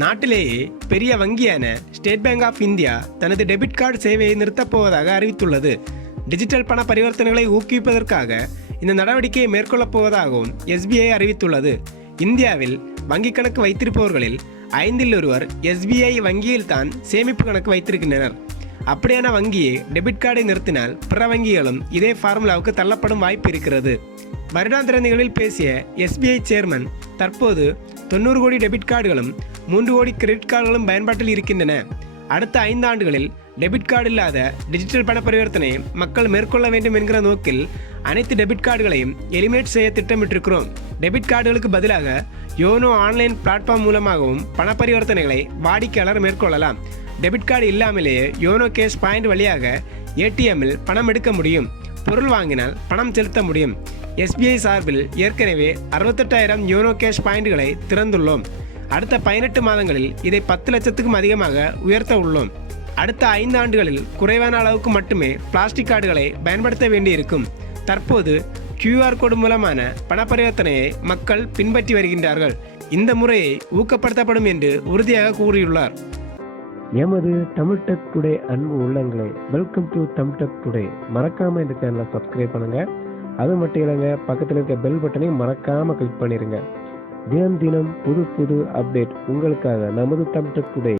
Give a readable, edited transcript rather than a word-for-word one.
நாட்டிலேயே பெரிய வங்கியான state bank of India தனது டெபிட் கார்டு சேவையை நிறுத்தப் போவதாக அறிவித்துள்ளது. டிஜிட்டல் பண பரிவர்த்தனைகளை ஊக்குவிப்பதற்காக இந்த நடவடிக்கையை மேற்கொள்ளப் போவதாகவும் SBI அறிவித்துள்ளது. இந்தியாவில் வங்கிக் கணக்கு வைத்திருப்பவர்களில் 5 ஒருவர் SBI வங்கியில் தான் சேமிப்பு கணக்கு வைத்திருக்கின்றனர். அப்படியான வங்கியை டெபிட் கார்டை நிறுத்தினால் பிற வங்கிகளும் இதே ஃபார்முலாவுக்கு தள்ளப்படும் வாய்ப்பு இருக்கிறது. வருடாந்திர நிகழ்வில் பேசிய SBI சேர்மன், தற்போது 90 கோடி டெபிட் கார்டுகளும் 3 கோடி கிரெடிட் கார்டுகளும் பயன்பாட்டில் இருக்கின்றன. அடுத்த 5 ஆண்டுகளில் டெபிட் கார்டு இல்லாத டிஜிட்டல் பண பரிவர்த்தனையை மக்கள் மேற்கொள்ள வேண்டும் என்கிற நோக்கில் அனைத்து டெபிட் கார்டுகளையும் எலிமினேட் செய்ய திட்டமிட்டிருக்கிறோம். டெபிட் கார்டுகளுக்கு பதிலாக யோனோ ஆன்லைன் பிளாட்ஃபார்ம் மூலமாகவும் பண பரிவர்த்தனைகளை வாடிக்கையாளர் மேற்கொள்ளலாம். டெபிட் கார்டு இல்லாமலேயே யோனோ கேஷ் பாயிண்ட் வழியாக ATMல் பணம் எடுக்க முடியும். பொருள் வாங்கினால் பணம் செலுத்த முடியும். SBI சார்பில் ஏற்கனவே 68,000 யோனோ கேஷ் பாயிண்ட்களை திறந்துள்ளோம். அடுத்த 18 மாதங்களில் இதை 10 லட்சத்துக்கும் அதிகமாக உயர்த்த உள்ளோம். அடுத்த 5 ஆண்டுகளில் குறைவான அளவுக்கு மட்டுமே பிளாஸ்டிக் கார்டுகளை பயன்படுத்த வேண்டியிருக்கும். தற்போது QR கோடு மூலமான பண பரிவர்த்தனையை மக்கள் பின்பற்றி வருகின்றார்கள். இந்த முறையை ஊக்கப்படுத்தப்படும் என்று உறுதியாக கூறியுள்ளார். எமது தமிழ் டெக் டுடே அன்பு உள்ளங்களே, welcome to Tamil tech today. மறக்காம இந்த சேனலை சப்ஸ்கிரைப் பண்ணுங்க. அது மட்டும் இல்லைங்க, பக்கத்தில் இருக்க பெல் பட்டனையும் மறக்காம கிளிக் பண்ணிருங்க. தினம் தினம் புது புது அப்டேட் உங்களுக்காக நமது தமிழ் டெக் டுடே.